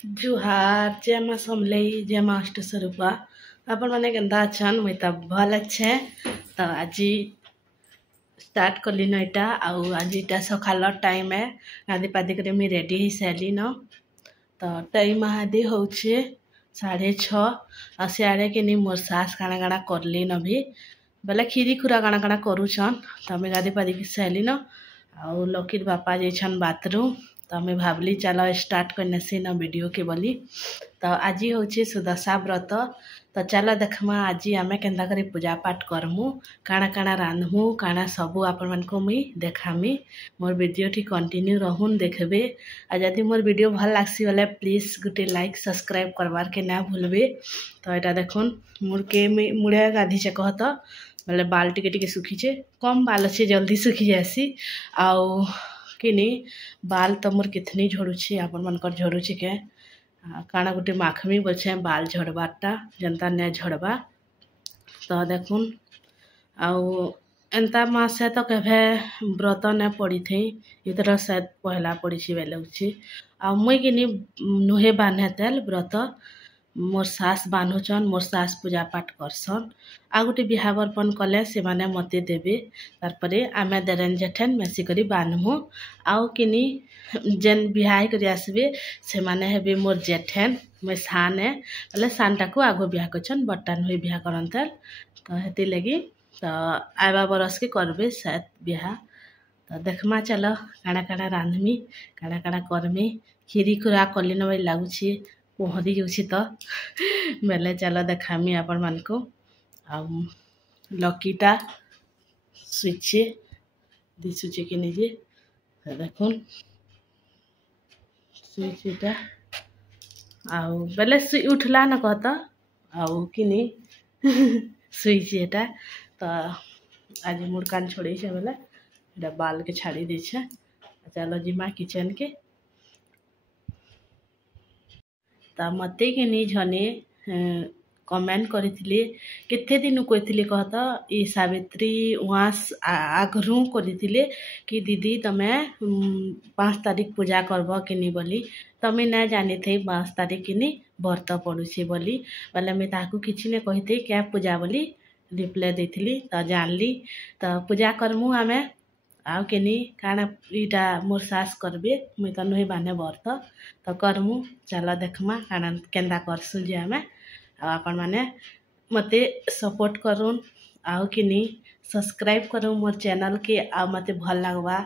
जुहार जय माँ समलई जय माँ अष्ट स्वरूपा अपन मैंने केन्दा अच्छन मुई तो भल अच्छे। तो आज स्टार्ट कली न इटा आउ आज इटा सकाल टाइम है गाधी पाधी कर मुई रेडी हो सारी न। तो टाइम हादी हूँ 6:30 सियाड़े कि नहीं मोर सास काଣା काଣା करली न भी बोले खीरी खुरा काଣା काଣା करूछन। तो हमें गाधी पाधी की सारी न आउ लकीर बापा जाइछन बाथरूम। तो हमें भावली चलो स्टार्ट करने से न वीडियो के बोली। तो आज हूँ सुदशा व्रत। तो चलो देखमा आज आमे केन्दा करी पूजा पाठ करमु काଣା काଣା रांधमु काଣା सबू आपण मन को मुई देखामी। मोर वीडियो टी कंटिन्यू रहून देखबे। आ जदि मोर वीडियो भल लागसी बोले प्लीज गुटे लाइक सब्सक्राइब करवार के ना भूलबे। तो एटा देखुन मोर के मुड़िया गाधी से कहत बोले बाल टिके टिके सुखीचे कम बाल अच्छे जल्दी सुखी जासी। आउ किनी बाल तो मोर कितनी झड़ुची आपण मनकर झड़ुची के काଣା गुटे माखमी बोलछे बाल झड़बाटा जनता ने झड़बा। तो देखुन आउ एंता मासे तो केभे व्रत ने पड़ी थी इधर शायद पहला पड़ी बेले आ मुई किनी नुहे बांधे तेल व्रत मोर सास बांधुचन मोर सास पूजा पाठ करसन। आ गोटे बिहावरपन कले से माने मते देबे तारपरे आमे देरेन जेठेन मेसी करी बांधमु। आउ किनी जेन बिहाई करी आसबे से माने हेबे मोर जेठेन मैं साने बोले सानटा को आगो बिहा करछन बट्टा नुहे बिहा करनतेल। तो हेती लगी तो आवा बरस के करबे शायद बिहा। तो देखमा चलो काଣା काଣା रांधमी काଣା काଣା करमी खीरी खुरा कली न लागुची पहरी जाऊँगी। तो बेले चलो देखामी आपण मान को लकीटा सुचे दिशुचे कि निजे देखुन सुईटा आउ बेले सुई उठला न कहता आउ किनी सुईटा। तो आज मुड़ कान छोड़ी से बेले एटा बाल के छाड़ी दी छे। चलो जिमा किचन के। तो मते के नहीं झने कमेंट करी केते दिन कहती कहता ई सावित्री उस आगरू करी कि दीदी तमे 5 तारीख पूजा करब कि नहीं बोली। तमें ना जानी थे 5 तारीख कि नहीं व्रत पड़ुछे बोली बोले मैं ताकू किसी ने कही क्या पूजा बोली रिप्लाई देती। तो जानली तो पूजा करमु आमे आउ के नहीं काଣା इटा मोर सास करबे मुई तो नुहे बाने व्रत तो करमु। चलो देखमा काଣା केन्दा करसु जे आमे आपण माने मते सपोर्ट करूँ आउ कि नहीं सब्सक्राइब करूँ मोर चैनल के आ मते भल लगवा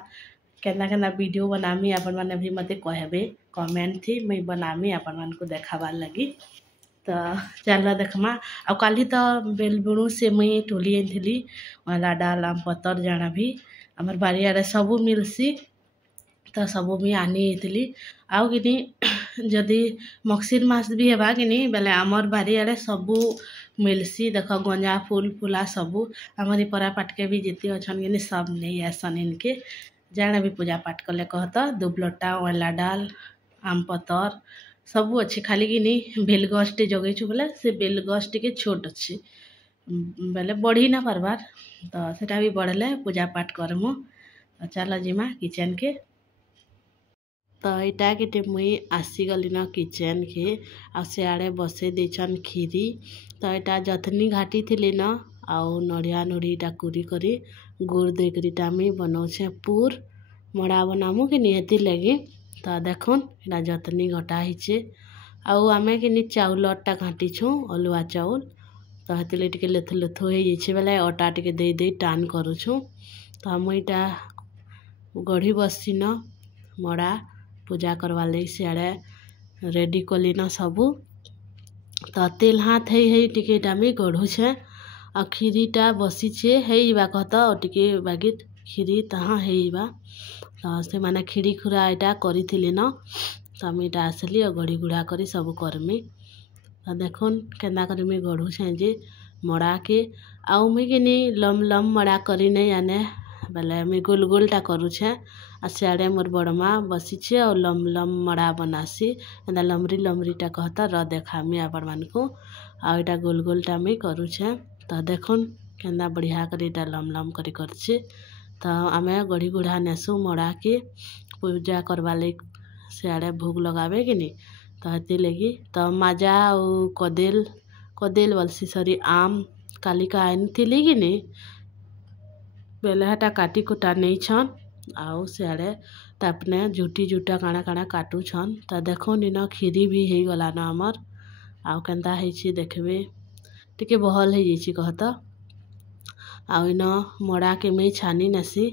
केन्दा केन्दा वीडियो बनामी आपण माने भी मते कहबे कमेंट थी मैं बनामी आपण मान को देखाबार लगी। तो चलो देखमा आ काली तो बेलबुणु से मुई टोली आनी वाला डाल आम पतर जाना भी आमर बारियारे सबू मिलसी। तो सबू मुई आनी आउ कि जदि मक्सीर मास भी हेबा कि नहीं बेले आमर बारियारे सबू मिलसी देख गंजा फूल फूला सबू आमरी परा पाटके भी जीते अच्छन कि सब नहीं आसन इनके जाने भी पूजा पाठ कले कहता दुबलटा वाला डाल आम पतर सबू अच्छे खाली कि नहीं बेलगछ टे जगै बोले से बेलगछ टे छोट अच्छे बेले बढ़ी ना पारबार। तो सेटा भी बढ़ले पूजा पाठ करमु। तो चलो जिमा किचन के। तो यहाँ के मुई आसीगली न किचन के आ सियाड़े बसे देछन खीरी। तो यहाँ जथनी घाटी थी न आउ नड़िया नड़ीटा कुरी करी गुड़ देकरीटा मुई बनाऊे पुर मड़ा बनामु कि निहती लगी। तो देखुन यहाँ जतनी घटा हिचे आउ आमे कि चाउल अटा घाटीछू अलुआ चाउल। तो हेतिले टिके लेथु लेथु हो बेले अटा टिके दे दे टान करूछु। तो मुईटा गढ़ी बसी न मड़ा पूजा करवा लगी सियाड़े रेडी कली न सबू। तो तेल हाथ है टिकेटा में गढ़ुछे आ खीरीटा बसीचे है कहता और टिके बागी खीरी तहाँ है। तो से माने खीरी खुरा एटा करी न तो मुझे आसली और गढ़ी गुड़ा करी सब करमी। तो देखुन केन्दा करी मुझे गढ़ुछे जे मड़ा के आउ मुई कि लम लम मड़ा करी नहीं आने बेले मुई गोल गोलटा करूछे आ सियाड़े मोर बड़मा बसीछे और लम लम मड़ा बनासी एंदा लमरी लमरीटा कहता र देखामी आपण मान को आ एटा गोल गोलटा मुई करूछे। तो देखुन केन्दा बढ़िया करी एटा लम लम करी करछे। तो आमे गढ़ी गुड़ा नेसु मड़ा के पूजा करवा लगी सियाड़े भोग लगावे कि नहीं। तो हेती लगी तो माजा और कदेल बोलसी सॉरी आम कालिका आनी कि नहीं बेले हेटा काटी कुटा नहीं छन आउ सियाड़े तापने झुटी झुटा काଣା काଣା काटू छन तो देखो इन खीरी भी हो गला न आमर आउ केनता है देखबे टिके बहल हो कहत आउ इन मड़ा के मुई छानी नेसी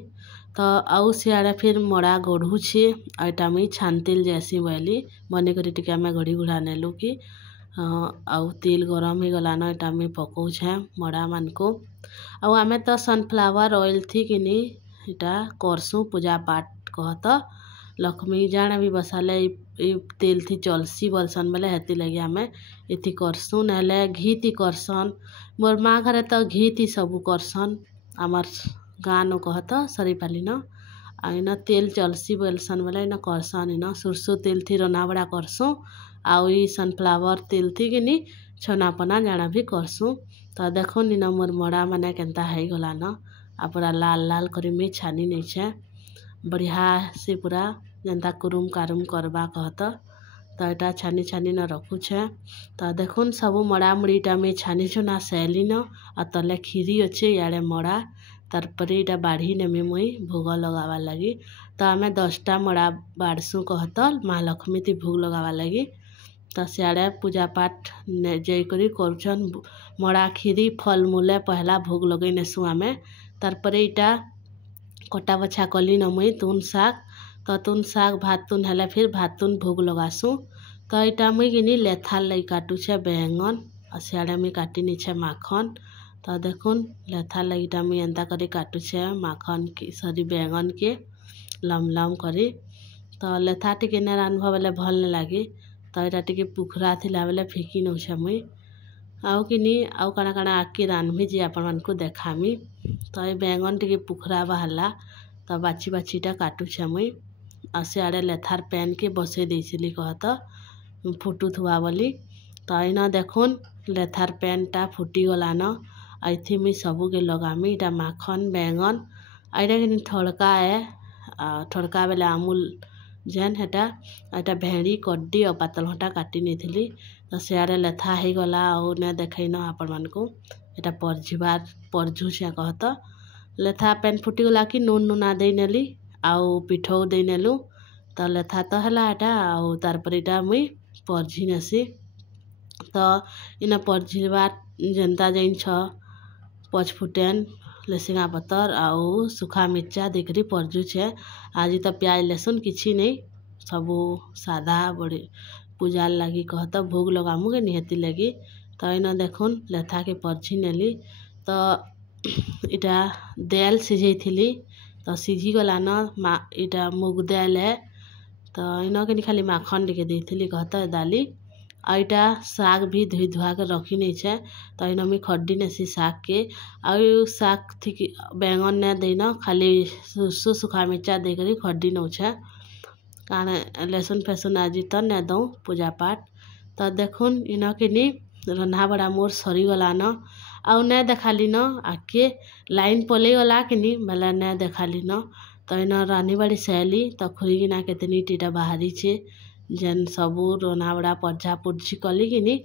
तो आउ सियाड़े फिर मड़ा गढ़ुछे आईटा मुई छानतिल जैसी बोली बने करी टिके आमे गढ़ी गुढ़ा नेलु कि आउ तेल गरम हो गला न एटा मुई पकाउछे मड़ा मान को आउ आमे तो सनफ्लावर ऑयल थी कि नहीं इटा करसु पूजा पाठ कहत लक्ष्मी जाने भी बसाले तेल थी चलसी बोलसन बोले हेती लगी आमे इथी करसु नहले घी थी करसन मोर माँ घरे तो घी थी सबू करसन आमर गाँव कहत सरीपाली न इन तेल चलसी बोलसन बोले इन करसन इन सुरसु तेल थी रना बड़ा करसु आउ सनफ्लावर तेल थी कि नहीं छनापना जाना भी करसु तो देखो इन मोर मड़ा माने केनता है गला न आ पूरा लाल लाल करी में छानी नहीं छे बढ़िया से पूरा जनता कुरुम कारुम करबा कहत तो एटा छानी छानी न रखू छे तो देखुन सबू मड़ा मुड़ीटा में छानी छु ना सैली न आ तले खीरी अच्छे याड़े मड़ा तारपरे इटा बाढ़ी नेमी मुई भोग लगावा लगी तो आमे 10टा मड़ा बाढ़सु कहत माँ लक्ष्मी थी भोग लगावा लगी तो सियाड़े पूजा पाठ जयकरी करुछन मड़ा खीरी फल मूले पहला भोग लगे नेसु आमे तारपरे इटा कटा बछा कली न मुई तुन शाक तो तुन शाक भात तुन हेले फिर भात तुन भोग लगासु तो इटा मुई किनी लेथार लगी काटू छे बैंगन और सियाड़े मुई काटी नी छे माखन तो देखुन लेथार लगी इटा मुई एंता करी काटू छे माखन की सॉरी बैंगन के लम लम करी तो लेथा टिके ने रांधबा बेले भल नहीं लगी तो इटा टिके पुखरा थिला बेले फिकी नौ छे मुई आउ किनी आउ काଣା काଣା आके रांधमी जे आपण मान को देखामी तो ये बैंगन टिके पुखरा बाहरला तो बाछी बाछीटा काटू छे मुई आ सियाड़े लेथार पैन के बसे देइसिली कहत फुटू थुआ बोली तो इन देखुन लेथार पैनटा फुटी गला न आइथि मुई सबू के लगामी इटा माखन बैंगन आइटा किनी ठड़का है ठड़का बेले आमूल जेन हेटा एटा भेड़ी कड्डी और पातल हटा काटी नहीं तो सियाड़े लेथा हो गला और ने देखई न आपण मान को एटा परझिबार परझु से कहत लेथा पैन फुटी गला कि नून नुना दे नेली आउ पिठौ दे नेलु तो लेथा तो हला एटा आउ तारपर इटा मुई परझी नेसी तो इन परझिबार जनता जैन छ पचफुटेन लेसिंगा पतर आउ सुखा मिर्चा देखरी परजु छे आज तो प्याज लहसुन किसी नहीं सबू सादा बड़ी पूजा लगी कहत भोग लगामु के निहती लगी तो इन देखुन लेथा के परझी नेली तो इटा देल सिझे थिली तो सिझी गला न इटा मुग दाल है तो इन के खाली माखन टिके देथिली कहत दाली आ इटा साग भी धोई धुआ के रखी नहीं छे तो इन मी खड्डी नेसी साग के आउ साग थी बैंगन ने देन खाली सुसु सुखा मिर्चा देकरी खड्डी नौ छे कारण लहसुन फैसुन आज तो ने दऊ पूजा पाठ तो देखुन इन किनी रंधा बड़ा मोर सरी गला न आउ ने देखाली न आके लाइन पले गला किनी बेला ने देखाली न तो इन रानी बाड़ी सैली तो खुरीगिना केतनी टीटा बाहरी छे जेन सबू रना बड़ा पर्झा पुर्झी कली किनी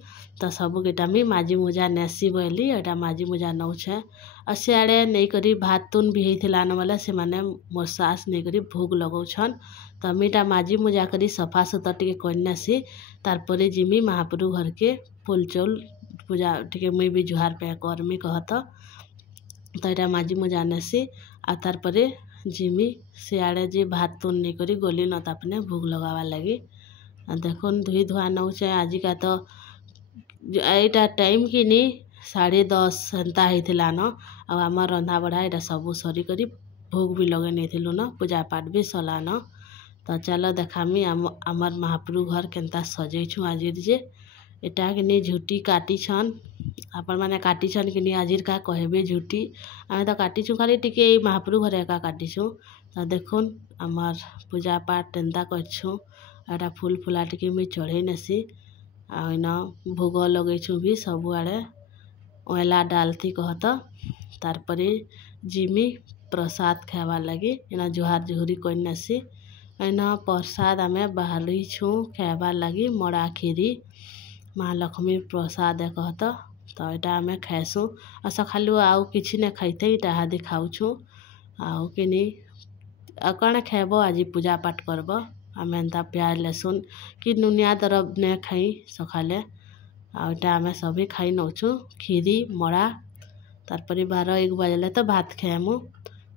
तो सबू केटा मी माजी मुजा नेसी बोली एटा माजी मुजा नौ छे और सियाड़े नहीं करी भात तुन भी होइथिला न बोले से माने मोर सास नहीं करी भोग लगाउछन तो मीटा माजी मुजा करी सफा सुतर टिके कन्यासी तारपरे जिमी महाप्रभु घर के फूल चौल पूजा टिके मुई भी जुहार पे करमी कहत तो एटा माजी मुजा नेसी आ तारपरे जिमी सियाड़े जे भात तुन नहीं करी गली न तापने भोग लगावा लगी देखुन धुई धुआ नौ छे आजिका तो एटा टाइम किनी 10:30 एंता होइथिला न आ आमर रंधा बढ़ा एटा सबू सरी करी भोग भी लगे नहीं थिलु न पूजा पाठ भी सला न तो चलो देखामी आमर महाप्रभु घर केनता सजैछु आजिर जे एटा किनी झुटी काटी छन आपण माने काटी छन किनी आजिर का कहबे झुटी आमे तो काटीछु खाली टिके महाप्रभु घर एका काटीछु तो देखुन आमर पूजा पाठ एंता करछु आटा फूल फुला टिके मुई चढ़े नेसी आ इन भोग लगेछु भी सबू आड़े ओला डालती कहत तारपरे जिमी प्रसाद खावा लगी इना जुहार जुहुरी कन्यासी एना प्रसाद आम बाहरी छूँ खाइबार लगी मड़ा खीरी माँ लक्ष्मी प्रसाद कहत तो यहाँ आम खाइसु आ सकालू आउ कि ना खाइते इटा खाऊँ आउ कि कण खाइब आज पूजा पाठ करब आम एंता प्याज लहसुन कि नुनिया दरब ने खाई सकाले आटा आम सभी खाई नौचु खीरी मड़ा तारपरे 12-1 बजले तो भात खाएमु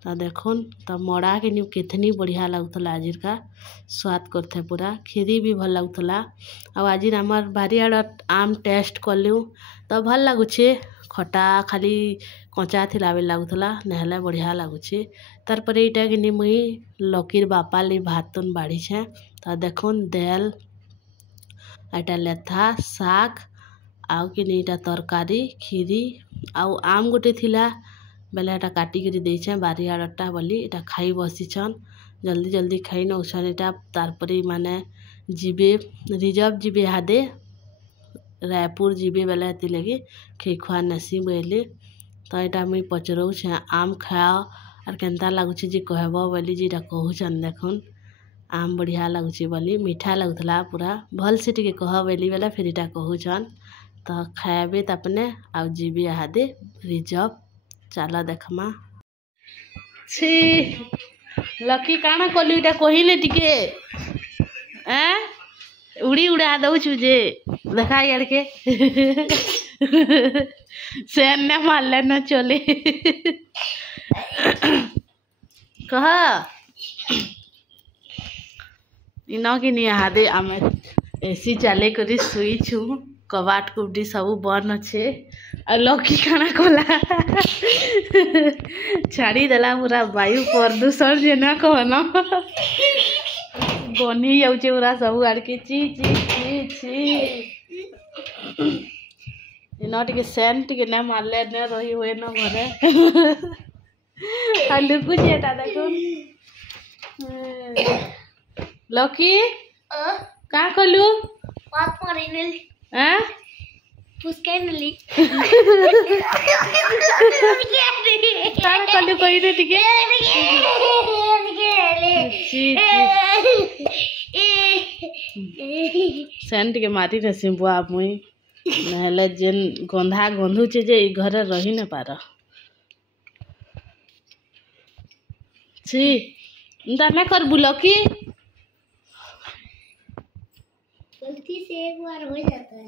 तो देखुन तो मड़ा के कितनी बढ़िया लगुला आज का स्वाद करते पूरा खीरी भी भल लगुला आज आमर बारियाड़ आम टेस्ट कलु तो भल लगुचे खटा खाली कचा थिला बेले लगुला नहले बढ़िया लगुचे तारपरे इटा कि मुई लकीर बापा ली भात तुन बाढ़ी छे तो देखुन दाल एटा लेथा साग आउ कि इटा तरकारी खीरी आउ आम गोटे थिला बेले एटा काटिकी देछे बारियाड़टा बोली एटा खाई बसीछन जल्दी जल्दी खाई नौछन एटा तारपरे माने जीबे रिजर्व जीबे हादे रायपुर जीबे बेले हेती लगी खे खुआ नसी बोले तो यहाँ मुई पचरऊ छे आम खाओ और केनता लगुचे जी कहब बोली जी कहून देखुन आम बढ़िया लगुचे बोली मीठा लगुला पूरा भल से टिके कह बोली बेले फिर इटा कहून तो खाएबे तपने आउ जीबे हादे रिजर्व चल देखमा छी लकी काना कलु इटा कहिले टिके उड़ी उड़ा दौचु जे देखा यार के सेन ने मारले न चले कह इना कि नहीं हादे आम एसी चाले करी सुई छु कबाट कुबटी सब बन अच्छे और लकी खाना कला छाड़ी देला पूरा वायु प्रदूषण जेना कहना बनी जाऊे पूरा सब आड़ के ची ची ची ची इना टिके सेन टिके ने मारले ने रही हुए न घरे आलू कुछ एटा देखो लकी का कलु बात मारिनल हैं पुस्केनली का कलु कोई रे टिके ची सेन टिके मारी रे सिंबुआ मुई नहले जेन गंधा गंधुचे जे ई घरे रही न पार छी दाना कर बुलो की गलती से एक बार हो जाता है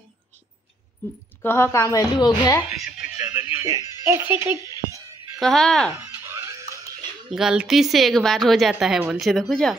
कह काम एलू हो गया ऐसे कुछ कह गलती से एक बार हो जाता है बोल से देखो जा